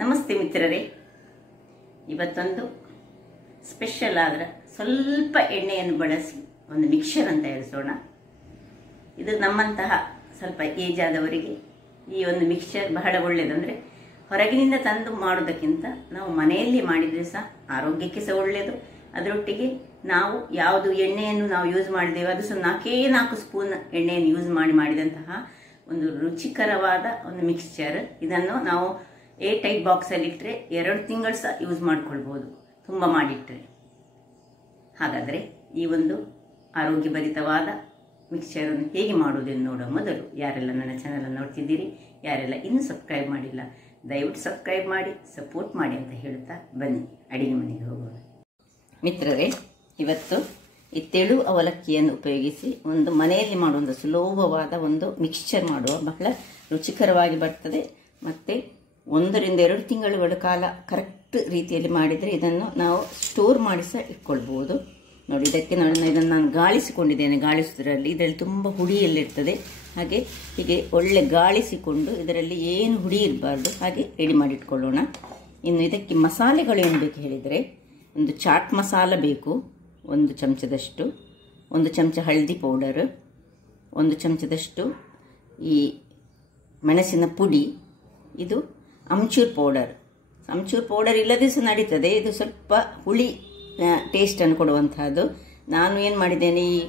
ನಮಸ್ತೆ ಮಿತ್ರರೇ, ಇವತ್ತೊಂದು ಸ್ಪೆಷಲ್ ಆದ್ರೆ ಸ್ವಲ್ಪ ಎಣ್ಣೆಯನ್ನು ಬಳಸಿ ಒಂದು ಮಿಕ್ಸರ್ ಅಂತ ತಯಾರಿಸೋಣ. ಇದು ನಮ್ಮಂತಹ ಸ್ವಲ್ಪ ಏಜ್ ಆದವರಿಗೆ ಈ ಒಂದು ಮಿಕ್ಸರ್ ಬಹಳ ಒಳ್ಳೆಯದು. ಹೊರಗಿನಿಂದ ತಂದು ಮಾಡೋದಕ್ಕಿಂತ ನಾವು ಮನೆಯಲ್ಲಿ ಮಾಡಿದರೆ ಸಹ ಆರೋಗ್ಯಕ್ಕೆ ಸಹ ಒಳ್ಳೆಯದು. ಅದರೊಟ್ಟಿಗೆ ನಾವು ಯಾವುದು ಎಣ್ಣೆಯನ್ನು ನಾವು ಯೂಸ್ ಮಾಡಿದ್ದೇವೆ ಅದು ಸಹ 4 ಸ್ಪೂನ್ ಎಣ್ಣೆಯನ್ನು ಯೂಸ್ ಮಾಡಿದಂತಹ ಒಂದು ರುಚಿಕರವಾದ ಒಂದು ಮಿಕ್ಸ್ಚರ್. ಇದನ್ನು ನಾವು ಟೈಟ್ ಬಾಕ್ಸಲ್ಲಿ ಇಟ್ಟರೆ 2 ತಿಂಗಳು ಸಹ ಯೂಸ್ ಮಾಡ್ಕೊಳ್ಬೋದು, ತುಂಬ ಮಾಡಿಟ್ಟರೆ. ಹಾಗಾದರೆ ಈ ಒಂದು ಆರೋಗ್ಯಭರಿತವಾದ ಮಿಕ್ಸ್ಚರನ್ನು ಹೇಗೆ ಮಾಡುವುದನ್ನು ನೋಡೋ ಮೊದಲು ಯಾರೆಲ್ಲ ನನ್ನ ಚಾನಲನ್ನು ನೋಡ್ತಿದ್ದೀರಿ, ಯಾರೆಲ್ಲ ಇನ್ನೂ ಸಬ್ಸ್ಕ್ರೈಬ್ ಮಾಡಿಲ್ಲ, ದಯವಿಟ್ಟು ಸಬ್ಸ್ಕ್ರೈಬ್ ಮಾಡಿ ಸಪೋರ್ಟ್ ಮಾಡಿ ಅಂತ ಹೇಳುತ್ತಾ ಬನ್ನಿ ಅಡಿಗೆ ಮನೆಗೆ ಹೋಗೋಣ. ಮಿತ್ರರೇ, ಇವತ್ತು ಈ ತೆಳು ಅವಲಕ್ಕಿಯನ್ನು ಉಪಯೋಗಿಸಿ ಒಂದು ಮನೆಯಲ್ಲಿ ಮಾಡುವ ಸುಲಭವಾದ ಒಂದು ಮಿಕ್ಸ್ಚರ್ ಮಾಡುವ ಬಹಳ ರುಚಿಕರವಾಗಿ ಬರ್ತದೆ. ಮತ್ತು 1 ರಿಂದ 2 ತಿಂಗಳ ಕಾಲ ಕರೆಕ್ಟ್ ರೀತಿಯಲ್ಲಿ ಮಾಡಿದರೆ ಇದನ್ನು ನಾವು ಸ್ಟೋರ್ ಮಾಡಿ ಸಹ ಇಟ್ಕೊಳ್ಬೋದು. ನೋಡಿ, ಇದಕ್ಕೆ ಇದನ್ನು ನಾನು ಗಾಳಿಸಿಕೊಂಡಿದ್ದೇನೆ. ಗಾಳಿಸೋದ್ರಲ್ಲಿ ಇದರಲ್ಲಿ ತುಂಬ ಹುಡಿಯಲ್ಲಿರ್ತದೆ. ಹಾಗೆ ಹೀಗೆ ಒಳ್ಳೆ ಗಾಳಿಸಿಕೊಂಡು ಇದರಲ್ಲಿ ಏನು ಹುಡಿ ಇರಬಾರ್ದು ಹಾಗೆ ರೆಡಿ ಮಾಡಿ ಇಟ್ಕೊಳ್ಳೋಣ. ಇನ್ನು ಇದಕ್ಕೆ ಮಸಾಲೆಗಳು ಏನು ಬೇಕು ಹೇಳಿದರೆ, ಒಂದು ಚಾಟ್ ಮಸಾಲ ಬೇಕು 1 ಚಮಚದಷ್ಟು, 1 ಚಮಚ ಹಳದಿ ಪೌಡರ್, 1 ಚಮಚದಷ್ಟು ಈ ಮೆಣಸಿನ ಪುಡಿ, ಇದು ಅಮ್ಚೂರ್ ಪೌಡರ್ ಇಲ್ಲದೇ ಸಹ ನಡೀತದೆ. ಇದು ಸ್ವಲ್ಪ ಹುಳಿ ಟೇಸ್ಟನ್ನು ಕೊಡುವಂತಹದ್ದು. ನಾನು ಏನು ಮಾಡಿದ್ದೇನೆ, ಈ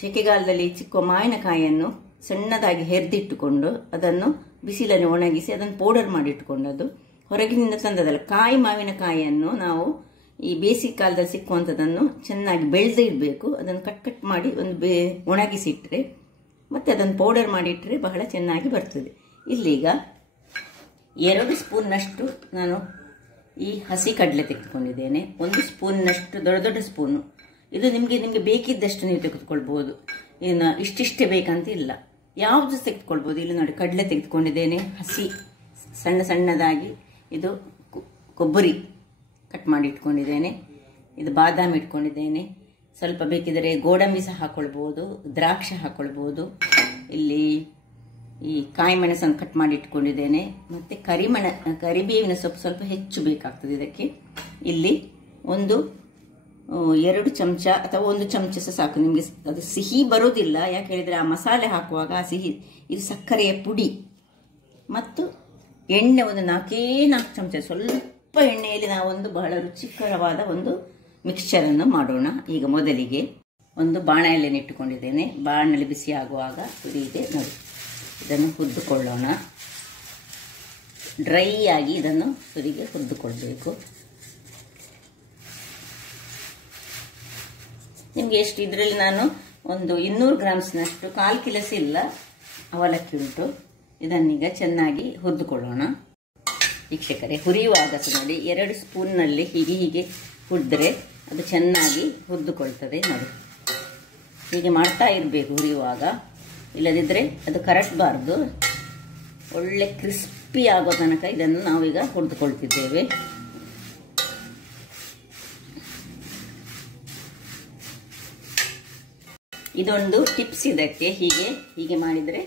ಸೆಕೆಗಾಲದಲ್ಲಿ ಚಿಕ್ಕ ಮಾವಿನಕಾಯಿಯನ್ನು ಸಣ್ಣದಾಗಿ ಹೆರ್ದಿಟ್ಟುಕೊಂಡು ಅದನ್ನು ಬಿಸಿಲಲ್ಲಿ ಒಣಗಿಸಿ ಅದನ್ನು ಪೌಡರ್ ಮಾಡಿಟ್ಟುಕೊಂಡದ್ದು. ಹೊರಗಿನಿಂದ ತಂದದಲ್ಲ, ಕಾಯಿ ಮಾವಿನಕಾಯಿಯನ್ನು ನಾವು ಈ ಬೇಸಿಗೆ ಕಾಲದಲ್ಲಿ ಸಿಕ್ಕುವಂಥದ್ದನ್ನು ಚೆನ್ನಾಗಿ ಬೆಳೆದು ಇಡಬೇಕು. ಅದನ್ನು ಕಟ್ ಮಾಡಿ ಒಂದು ಒಣಗಿಸಿಟ್ಟರೆ ಮತ್ತೆ ಅದನ್ನು ಪೌಡರ್ ಮಾಡಿಟ್ಟರೆ ಬಹಳ ಚೆನ್ನಾಗಿ ಬರ್ತದೆ. ಇಲ್ಲೀಗ 2 ಸ್ಪೂನ್ನಷ್ಟು ನಾನು ಈ ಹಸಿ ಕಡಲೆ ತೆಗೆದುಕೊಂಡಿದ್ದೇನೆ. 1 ಸ್ಪೂನ್ನಷ್ಟು ದೊಡ್ಡ ಸ್ಪೂನು. ಇದು ನಿಮಗೆ ಬೇಕಿದ್ದಷ್ಟು ನೀವು ತೆಗೆದುಕೊಳ್ಬೋದು. ಇನ್ನು ಇಷ್ಟಿಷ್ಟೇ ಬೇಕಂತ ಇಲ್ಲ, ಯಾವುದು ತೆಗೆದುಕೊಳ್ಬೋದು. ಇಲ್ಲಿ ನೋಡಿ, ಕಡಲೆ ತೆಗೆದುಕೊಂಡಿದ್ದೇನೆ ಹಸಿ ಸಣ್ಣದಾಗಿ. ಇದು ಕೊಬ್ಬರಿ ಕಟ್ ಮಾಡಿ ಇಟ್ಕೊಂಡಿದ್ದೇನೆ. ಇದು ಬಾದಾಮಿ ಇಟ್ಕೊಂಡಿದ್ದೇನೆ. ಸ್ವಲ್ಪ ಬೇಕಿದರೆ ಗೋಡಂಬಿ ಸಹ ಹಾಕೊಳ್ಬೋದು, ದ್ರಾಕ್ಷಿ ಹಾಕೊಳ್ಬೋದು. ಇಲ್ಲಿ ಈ ಕಾಯಿ ಮೆಣಸನ್ನು ಕಟ್ ಮಾಡಿ ಇಟ್ಕೊಂಡಿದ್ದೇನೆ. ಮತ್ತು ಕರಿಬೇವಿನ ಸೊಪ್ಪು ಸ್ವಲ್ಪ ಹೆಚ್ಚು ಬೇಕಾಗ್ತದೆ ಇದಕ್ಕೆ. ಇಲ್ಲಿ 2 ಚಮಚ ಅಥವಾ 1 ಚಮಚ ಸಹ ಸಾಕು. ನಿಮಗೆ ಅದು ಸಿಹಿ ಬರೋದಿಲ್ಲ, ಯಾಕೆ ಹೇಳಿದರೆ ಆ ಮಸಾಲೆ ಹಾಕುವಾಗ ಆ ಸಿಹಿ. ಇದು ಸಕ್ಕರೆಯ ಪುಡಿ ಮತ್ತು ಎಣ್ಣೆ 4 ಚಮಚ. ಸ್ವಲ್ಪ ಎಣ್ಣೆಯಲ್ಲಿ ನಾವೊಂದು ಬಹಳ ರುಚಿಕರವಾದ ಒಂದು ಮಿಕ್ಸ್ಚರನ್ನು ಮಾಡೋಣ. ಈಗ ಮೊದಲಿಗೆ ಒಂದು ಬಾಣಲೆಯನ್ನು ಇಟ್ಟುಕೊಂಡಿದ್ದೇನೆ. ಬಾಣಲೆ ಬಿಸಿ ಆಗುವಾಗ ತುರಿದೆ ನೋಡಿ, ಇದನ್ನು ಹುರಿದುಕೊಳ್ಳೋಣ. ಡ್ರೈ ಆಗಿ ಇದನ್ನು ತುರಿಗೆ ಹುರಿದುಕೊಳ್ಬೇಕು. ನಿಮಗೆ ಎಷ್ಟು, ಇದರಲ್ಲಿ ನಾನು ಒಂದು 200 ಗ್ರಾಮ್ಸ್ನಷ್ಟು 1/4 ಕಿಲೋ ಇಲ್ಲ ಅವಲಕ್ಕಿ ಉಂಟು. ಇದನ್ನೀಗ ಚೆನ್ನಾಗಿ ಹುರಿದುಕೊಳ್ಳೋಣ. ವೀಕ್ಷಕರೇ, ಹುರಿಯುವಾಗ ನೋಡಿ 2 ಸ್ಪೂನ್ನಲ್ಲಿ ಹೀಗೆ ಹುರಿದ್ರೆ ಅದು ಚೆನ್ನಾಗಿ ಹುರಿದುಕೊಳ್ತದೆ. ನೋಡಿ, ಹೀಗೆ ಮಾಡ್ತಾ ಇರಬೇಕು ಹುರಿಯುವಾಗ, ಇಲ್ಲದಿದ್ದರೆ ಅದು ಕರಟಬಾರ್ದು. ಒಳ್ಳೆ ಕ್ರಿಸ್ಪಿ ಆಗೋ ತನಕ ಇದನ್ನು ನಾವೀಗ ಹುರಿದುಕೊಳ್ತಿದ್ದೇವೆ. ಇದೊಂದು ಟಿಪ್ಸ್ ಇದಕ್ಕೆ. ಹೀಗೆ ಮಾಡಿದರೆ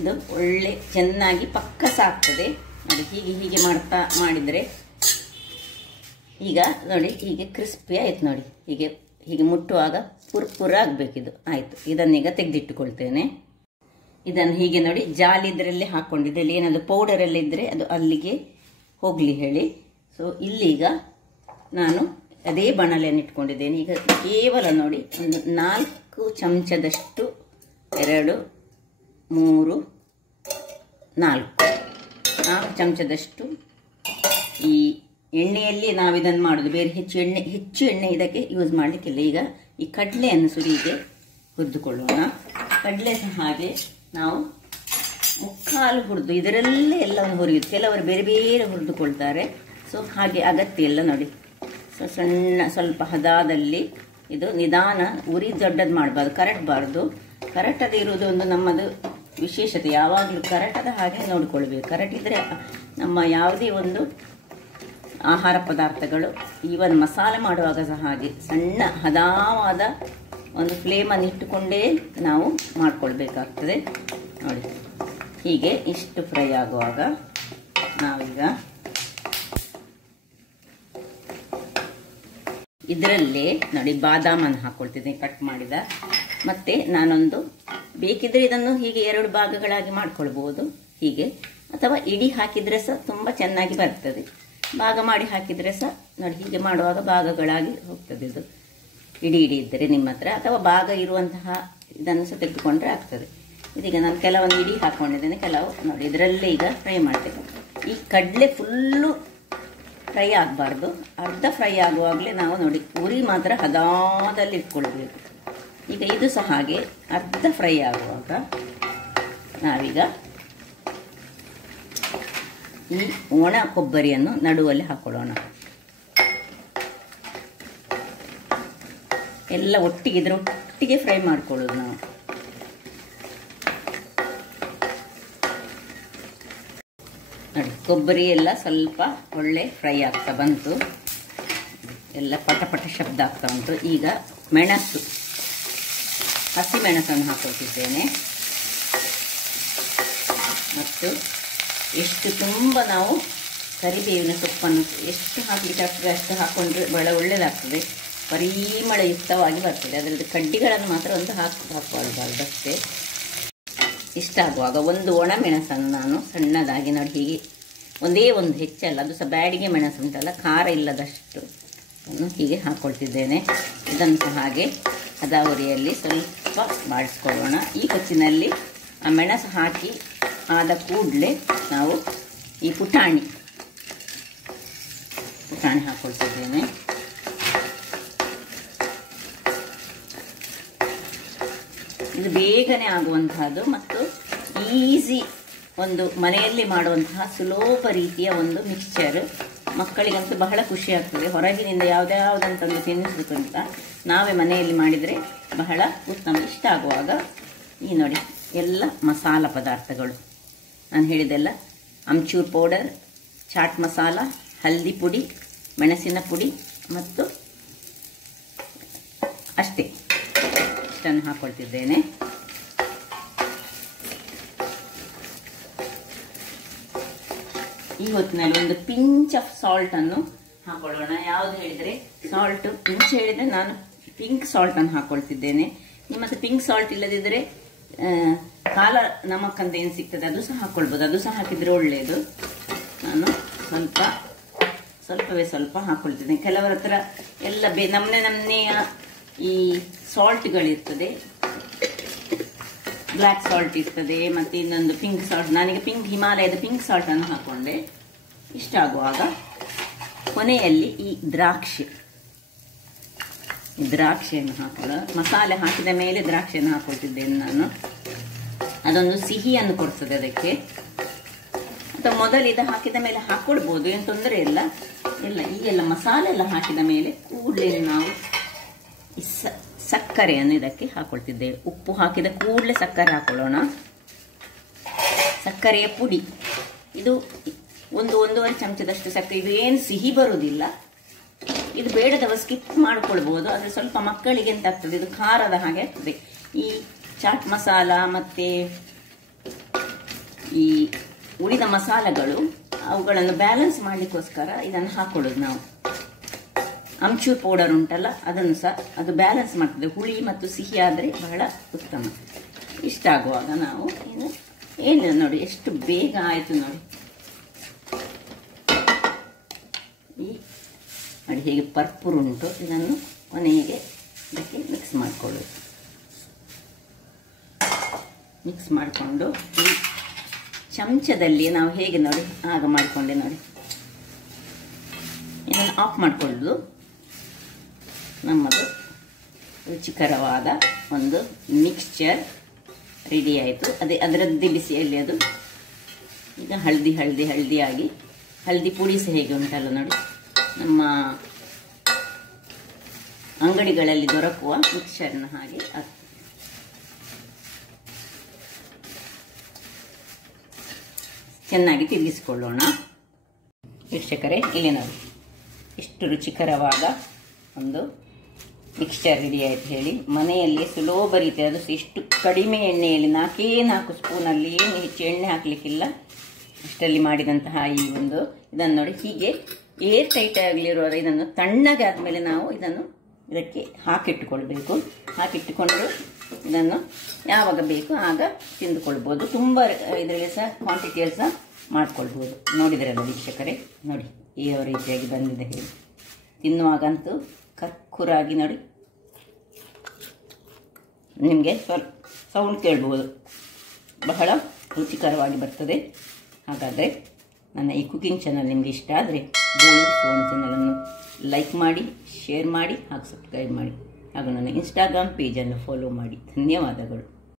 ಇದು ಒಳ್ಳೆ ಚೆನ್ನಾಗಿ ಪಕ್ಕ ಸಾಕ್ತದೆ. ನೋಡಿ, ಹೀಗೆ ಮಾಡಿದರೆ ಈಗ ನೋಡಿ ಹೀಗೆ ಕ್ರಿಸ್ಪಿ ಆಯ್ತು. ನೋಡಿ, ಹೀಗೆ ಮುಟ್ಟುವಾಗ ಪುರ್ಪುರ ಆಗಬೇಕಿದು. ಆಯಿತು, ಇದನ್ನೀಗ ತೆಗೆದಿಟ್ಟುಕೊಳ್ತೇನೆ. ಇದನ್ನು ಹೀಗೆ ನೋಡಿ, ಜಾಲಿ ಇದರಲ್ಲಿ ಹಾಕ್ಕೊಂಡಿದ್ದೆ. ಇಲ್ಲಿ ಏನಾದರೂ ಪೌಡರ್ ಎಲ್ಲ ಇದ್ದರೆ ಅದು ಅಲ್ಲಿಗೆ ಹೋಗಲಿ ಹೇಳಿ. ಸೊ ಇಲ್ಲೀಗ ನಾನು ಅದೇ ಬಾಣಲೆಯನ್ನು ಇಟ್ಕೊಂಡಿದ್ದೇನೆ. ಈಗ ಕೇವಲ ನೋಡಿ, ಒಂದು 4 ಚಮಚದಷ್ಟು 2, 3, 4 ಚಮಚದಷ್ಟು ಈ ಎಣ್ಣೆಯಲ್ಲಿ ನಾವು ಇದನ್ನು ಮಾಡೋದು. ಬೇರೆ ಹೆಚ್ಚು ಎಣ್ಣೆ ಇದಕ್ಕೆ ಯೂಸ್ ಮಾಡಲಿಕ್ಕಿಲ್ಲ. ಈಗ ಈ ಕಡಲೆಯನ್ನು ಸುರಿಗೆ ಹುರಿದುಕೊಳ್ಳೋಣ. ಕಡಲೆ ಸಹ ಹಾಗೆ ನಾವು 3/4 ಹುರಿದು ಇದರಲ್ಲೇ ಎಲ್ಲವನ್ನು ಹುರಿಯುದು. ಕೆಲವರು ಬೇರೆ ಹುರಿದುಕೊಳ್ತಾರೆ. ಸೊ ಹಾಗೆ ಅಗತ್ಯ ಇಲ್ಲ. ನೋಡಿ, ಸ್ವಲ್ಪ ಹದಾದಲ್ಲಿ ಇದು ನಿಧಾನ ಉರಿ ದೊಡ್ಡದು ಮಾಡಬಾರ್ದು, ಕರಟಬಾರ್ದು. ಕರಟದ ಇರುವುದು ಒಂದು ನಮ್ಮದು ವಿಶೇಷತೆ. ಯಾವಾಗಲೂ ಕರಟದ ಹಾಗೆ ನೋಡಿಕೊಳ್ಬೇಕು. ಕರಟಿದ್ರೆ ನಮ್ಮ ಯಾವುದೇ ಒಂದು ಆಹಾರ ಪದಾರ್ಥಗಳು, ಈವನ್ ಮಸಾಲೆ ಮಾಡುವಾಗ ಸಹ ಹಾಗೆ ಸಣ್ಣ ಹದವಾದ ಒಂದು ಫ್ಲೇಮನ್ನು ಇಟ್ಟುಕೊಂಡೇ ನಾವು ಮಾಡ್ಕೊಳ್ಬೇಕಾಗ್ತದೆ. ನೋಡಿ, ಹೀಗೆ ಇಷ್ಟು ಫ್ರೈ ಆಗುವಾಗ ನಾವೀಗ ಇದರಲ್ಲೇ ನೋಡಿ ಬಾದಾಮನ್ನು ಹಾಕೊಳ್ತಿದ್ದೀನಿ ಕಟ್ ಮಾಡಿದ. ಮತ್ತೆ ನಾನೊಂದು ಬೇಕಿದ್ರೆ ಇದನ್ನು ಹೀಗೆ 2 ಭಾಗಗಳಾಗಿ ಮಾಡ್ಕೊಳ್ಬಹುದು ಹೀಗೆ, ಅಥವಾ ಇಡೀ ಹಾಕಿದ್ರೆ ಸಹ ತುಂಬಾ ಚೆನ್ನಾಗಿ ಬರ್ತದೆ. ಭಾಗ ಮಾಡಿ ಹಾಕಿದ್ರೆ ಸಹ ನೋಡಿ ಹೀಗೆ ಮಾಡುವಾಗ ಭಾಗಗಳಾಗಿ ಹೋಗ್ತದೆ. ಇದು ಇಡೀ ಇದ್ದರೆ ನಿಮ್ಮ ಹತ್ರ, ಅಥವಾ ಭಾಗ ಇರುವಂತಹ ಇದನ್ನು ಸಹ ತೆಗೆದುಕೊಂಡ್ರೆ ಆಗ್ತದೆ. ಇದೀಗ ನಾನು ಕೆಲವೊಂದು ಇಡೀ ಹಾಕೊಂಡಿದ್ದೇನೆ, ಕೆಲವು ನೋಡಿ ಇದರಲ್ಲೇ ಈಗ ಫ್ರೈ ಮಾಡ್ತೇನೆ. ಈ ಕಡಲೆ ಫುಲ್ಲು ಫ್ರೈ ಆಗಬಾರ್ದು, ಅರ್ಧ ಫ್ರೈ ಆಗುವಾಗಲೇ ನಾವು ನೋಡಿ ಉರಿ ಮಾತ್ರ ಹದಾದಲ್ಲಿ ಇಟ್ಕೊಳ್ಬೇಕು. ಈಗ ಇದು ಸಹ ಹಾಗೆ ಅರ್ಧ ಫ್ರೈ ಆಗುವಾಗ ನಾವೀಗ ಈ ಒಣ ಕೊಬ್ಬರಿಯನ್ನು ನಡುವಲ್ಲಿ ಹಾಕೊಳ್ಳೋಣ. ಎಲ್ಲ ಒಟ್ಟಿಗೆ ಇದರೊಟ್ಟಿಗೆ ಫ್ರೈ ಮಾಡ್ಕೊಳ್ಳೋದು ನಾವು. ನೋಡಿ ಕೊಬ್ಬರಿ ಎಲ್ಲ ಸ್ವಲ್ಪ ಒಳ್ಳೆ ಫ್ರೈ ಆಗ್ತಾ ಬಂತು, ಎಲ್ಲ ಪಟ ಶಬ್ದ ಆಗ್ತಾ ಉಂಟು. ಈಗ ಮೆಣಸು, ಹಸಿ ಮೆಣಸನ್ನು ಹಾಕೊಳ್ತಿದ್ದೇನೆ. ಮತ್ತು ಎಷ್ಟು ತುಂಬ ನಾವು ಕರಿಬೇವಿನ ಸೊಪ್ಪನ್ನು ಎಷ್ಟು ಹಾಕಲಿಕ್ಕೆ ಆಗ್ತದೆ ಅಷ್ಟು ಹಾಕೊಂಡ್ರೆ ಬಹಳ ಒಳ್ಳೆಯದಾಗ್ತದೆ, ಪರಿಮಳಯುಕ್ತವಾಗಿ ಬರ್ತದೆ. ಅದರದ್ದು ಕಡ್ಡಿಗಳನ್ನು ಮಾತ್ರ ಒಂದು ಹಾಕಬಾರ್ದು ಅಷ್ಟೇ. ಇಷ್ಟ ಆಗುವಾಗ ಒಂದು ಒಣ ಮೆಣಸನ್ನು ನಾನು ಸಣ್ಣದಾಗಿ ನೋಡಿ ಹೀಗೆ ಒಂದೇ ಒಂದು ಹೆಚ್ಚಲ್ಲ, ಅದು ಸಹ ಬ್ಯಾಡಿಗೆ ಮೆಣಸು ಉಂಟಲ್ಲ, ಖಾರ ಇಲ್ಲದಷ್ಟು ಹೀಗೆ ಹಾಕ್ಕೊಳ್ತಿದ್ದೇನೆ. ಇದನ್ನು ಸಹ ಹಾಗೆ ಹದಾವರಿಯಲ್ಲಿ ಸ್ವಲ್ಪ ಬಾಡಿಸ್ಕೊಳ್ಳೋಣ. ಈ ಹೊತ್ತಿನಲ್ಲಿ ಆ ಮೆಣಸು ಹಾಕಿ ಆದ ಕೂಡಲೇ ನಾವು ಈ ಪುಟಾಣಿ ಹಾಕ್ಕೊಳ್ತಿದ್ದೇನೆ. ಇದು ಬೇಗನೆ ಆಗುವಂತಹದ್ದು ಮತ್ತು ಈಸಿ, ಒಂದು ಮನೆಯಲ್ಲಿ ಮಾಡುವಂತಹ ಸುಲಭ ರೀತಿಯ ಒಂದು ಮಿಕ್ಸ್ಚರ್. ಮಕ್ಕಳಿಗಂತೂ ಬಹಳ ಖುಷಿ ಆಗ್ತದೆ. ಹೊರಗಿನಿಂದ ಯಾವುದ್ಯಾವುದಂತಂದು ತಿನ್ನಿಸಬೇಕಂತ ನಾವೇ ಮನೆಯಲ್ಲಿ ಮಾಡಿದರೆ ಬಹಳ ಉತ್ತಮ. ಇಷ್ಟ ಆಗುವಾಗ ಈ ನೋಡಿ ಎಲ್ಲ ಮಸಾಲ ಪದಾರ್ಥಗಳು ನಾನು ಹೇಳಿದೆಲ್ಲ, ಅಮ್ಚೂರ್ ಪೌಡರ್, ಚಾಟ್ ಮಸಾಲ, ಹಲ್ದಿ ಪುಡಿ, ಮೆಣಸಿನ ಪುಡಿ ಮತ್ತು ಅಷ್ಟೇ, ಇಷ್ಟನ್ನು ಹಾಕ್ಕೊಳ್ತಿದ್ದೇನೆ. ಈ ಹೊತ್ತಿನಲ್ಲಿ ಒಂದು ಪಿಂಚ್ ಆಫ್ ಸಾಲ್ಟ್ ಅನ್ನು ಹಾಕೊಳ್ಳೋಣ. ಯಾವ್ದು ಹೇಳಿದ್ರೆ ಸಾಲ್ಟ್ ಪಿಂಚ್ ಹೇಳಿದ್ರೆ ನಾನು ಪಿಂಕ್ ಸಾಲ್ಟ್ ಅನ್ನು ಹಾಕೊಳ್ತಿದ್ದೇನೆ. ನಿಮ್ಮ ಹತ್ರ ಪಿಂಕ್ ಸಾಲ್ಟ್ ಇಲ್ಲದಿದ್ರೆ ಕಾಲ ನಮಕ್ ಅಂತ ಏನು ಸಿಗ್ತದೆ ಅದು ಸಹ ಹಾಕೊಳ್ಬಹುದು, ಅದು ಸಹ ಹಾಕಿದ್ರೆ ಒಳ್ಳೆಯದು. ನಾನು ಸ್ವಲ್ಪವೇ ಸ್ವಲ್ಪ ಹಾಕೊಳ್ತಿದ್ದೇನೆ. ಕೆಲವರ ಹತ್ರ ಎಲ್ಲ ನಮ್ಮನೆಯ ಈ ಸಾಲ್ಟ್ಗಳಿರ್ತದೆ, ಬ್ಲ್ಯಾಕ್ ಸಾಲ್ಟ್ ಇರ್ತದೆ, ಮತ್ತೆ ಇನ್ನೊಂದು ಪಿಂಕ್ ಸಾಲ್ಟ್. ನಾನೀಗ ಹಿಮಾಲಯದ ಪಿಂಕ್ ಸಾಲ್ಟ್ ಅನ್ನು ಹಾಕೊಂಡೆ. ಇಷ್ಟ ಆಗುವಾಗ ಕೊನೆಯಲ್ಲಿ ಈ ದ್ರಾಕ್ಷಿಯನ್ನು ಹಾಕೋಣ. ಮಸಾಲೆ ಹಾಕಿದ ಮೇಲೆ ದ್ರಾಕ್ಷಿಯನ್ನು ಹಾಕೊಳ್ತಿದ್ದೇನೆ ನಾನು. ಅದೊಂದು ಸಿಹಿಯನ್ನು ಕೊಡ್ತದೆ ಅದಕ್ಕೆ. ಅಥವಾ ಮೊದಲು ಇದು ಹಾಕಿದ ಮೇಲೆ ಹಾಕೊಳ್ಬಹುದು, ಏನು ತೊಂದರೆ ಇಲ್ಲ. ಈಗೆಲ್ಲ ಮಸಾಲೆ ಎಲ್ಲ ಹಾಕಿದ ಮೇಲೆ ಕೂಡಲೇ ನಾವು ಸಕ್ಕರೆಯನ್ನು ಇದಕ್ಕೆ ಹಾಕೊಳ್ತಿದ್ದೇವೆ. ಉಪ್ಪು ಹಾಕಿದ ಕೂಡಲೇ ಸಕ್ಕರೆ ಹಾಕೊಳ್ಳೋಣ. ಸಕ್ಕರೆಯ ಪುಡಿ ಇದು 1-1.5 ಚಮಚದಷ್ಟು ಸಕ್ಕರೆ. ಇದು ಏನು ಸಿಹಿ ಬರುವುದಿಲ್ಲ, ಇದು ಬೇಡದವರು ಸ್ಕಿಪ್ ಮಾಡ್ಕೊಳ್ಬಹುದು. ಆದರೆ ಸ್ವಲ್ಪ ಮಕ್ಕಳಿಗೆ ಎಂತ ಆಗ್ತದೆ, ಇದು ಖಾರದ ಹಾಗೆ ಆಗ್ತದೆ. ಈ ಚಾಟ್ ಮಸಾಲ ಮತ್ತೆ ಈ ಉಳಿದ ಮಸಾಲೆಗಳು ಅವುಗಳನ್ನು ಬ್ಯಾಲೆನ್ಸ್ ಮಾಡಲಿಕ್ಕೋಸ್ಕರ ಇದನ್ನು ಹಾಕೊಳ್ಳೋದು ನಾವು. ಅಮ್ಚೂರ್ ಪೌಡರ್ ಉಂಟಲ್ಲ, ಅದನ್ನು ಸಹ ಅದು ಬ್ಯಾಲೆನ್ಸ್ ಮಾಡ್ತದೆ. ಹುಳಿ ಮತ್ತು ಸಿಹಿ ಆದರೆ ಬಹಳ ಉತ್ತಮ. ಇಷ್ಟ ಆಗುವಾಗ ನಾವು ಏನು ನೋಡಿ ಎಷ್ಟು ಬೇಗ ಆಯಿತು ನೋಡಿ. ನೋಡಿ ಹೇಗೆ ಪರ್ಪೂರ್ ಉಂಟು. ಇದನ್ನು ಕೊನೆಗೆ ಇದಕ್ಕೆ ಮಿಕ್ಸ್ ಮಾಡಿಕೊಳ್ಳೋದು. ಮಿಕ್ಸ್ ಮಾಡಿಕೊಂಡು ಈ ಚಮಚದಲ್ಲಿ ನಾವು ಹೇಗೆ ನೋಡಿ ಆಗ ಮಾಡಿಕೊಂಡೆ ನೋಡಿ, ಇದನ್ನು ಆಫ್ ಮಾಡಿಕೊಳ್ಳೋದು. ನಮ್ಮದು ರುಚಿಕರವಾದ ಒಂದು ಮಿಕ್ಸ್ಚರ್ ರೆಡಿ ಆಯಿತು. ಅದರದ್ದೇ ಬಿಸಿಯಲ್ಲಿ ಅದು ಈಗ ಹಳದಿಯಾಗಿ ಹಳದಿ ಪುಡಿ ಸಹ ಹೇಗೆ ಉಂಟಲ್ಲ ನೋಡಿ, ನಮ್ಮ ಅಂಗಡಿಗಳಲ್ಲಿ ದೊರಕುವ ಮಿಕ್ಸ್ಚರ್ನ ಹಾಗೆ ಚೆನ್ನಾಗಿ ತಿರುಗಿಸಿಕೊಳ್ಳೋಣ. ವೀಕ್ಷಕರೇ, ಇಲ್ಲಿ ನೋಡಿ ಎಷ್ಟು ರುಚಿಕರವಾದ ಒಂದು ಮಿಕ್ಸ್ಚರ್ ರೆಡಿ ಆಯ್ತು ಹೇಳಿ. ಮನೆಯಲ್ಲಿ ಸುಲಭ ರೀತಿ, ಅದು ಎಷ್ಟು ಕಡಿಮೆ ಎಣ್ಣೆಯಲ್ಲಿ 4 ಸ್ಪೂನಲ್ಲಿ, ಏನು ಹೆಚ್ಚು ಎಣ್ಣೆ ಹಾಕಲಿಕ್ಕಿಲ್ಲ, ಅಷ್ಟರಲ್ಲಿ ಮಾಡಿದಂತಹ ಈ ಒಂದು ಇದನ್ನು ನೋಡಿ ಹೀಗೆ ಏರ್ ಟೈಟ್ ಆಗಲಿರುವ ಇದನ್ನು ತಣ್ಣಗೆ ಆದಮೇಲೆ ನಾವು ಇದನ್ನು ಇದಕ್ಕೆ ಹಾಕಿಟ್ಟುಕೊಳ್ಬೇಕು. ಹಾಕಿಟ್ಟುಕೊಂಡು ಇದನ್ನು ಯಾವಾಗ ಬೇಕು ಆಗ ತಿಂದುಕೊಳ್ಬೋದು. ತುಂಬ ಇದರಲ್ಲಿ ಸಹ ಕ್ವಾಂಟಿಟಿಯಲ್ಲಿ ಸಹ ಮಾಡ್ಕೊಳ್ಬೋದು. ನೋಡಿದ್ರಲ್ಲ ವೀಕ್ಷಕರೇ, ನೋಡಿ ಯಾವ ರೀತಿಯಾಗಿ ಬಂದಿದೆ ಹೇಳಿ. ತಿನ್ನುವಾಗಂತೂ ಕರ್ಕುರಾಗಿ ನೋಡಿ, ನಿಮಗೆ ಸ್ವಲ್ಪ ಸೌಂಡ್ ಕೇಳ್ಬೋದು, ಬಹಳ ರುಚಿಕರವಾಗಿ ಬರ್ತದೆ. ಹಾಗಾದರೆ ನನ್ನ ಈ ಕುಕಿಂಗ್ ಚಾನಲ್ ನಿಮಗೆ ಇಷ್ಟ ಆದರೆ ಬೋಳು ಸೋನ್ ಚಾನಲನ್ನು ಲೈಕ್ ಮಾಡಿ, ಶೇರ್ ಮಾಡಿ ಹಾಗೂ ಸಬ್ಸ್ಕ್ರೈಬ್ ಮಾಡಿ ಹಾಗೂ ನನ್ನ ಇನ್ಸ್ಟಾಗ್ರಾಮ್ ಪೇಜನ್ನು ಫಾಲೋ ಮಾಡಿ. ಧನ್ಯವಾದಗಳು.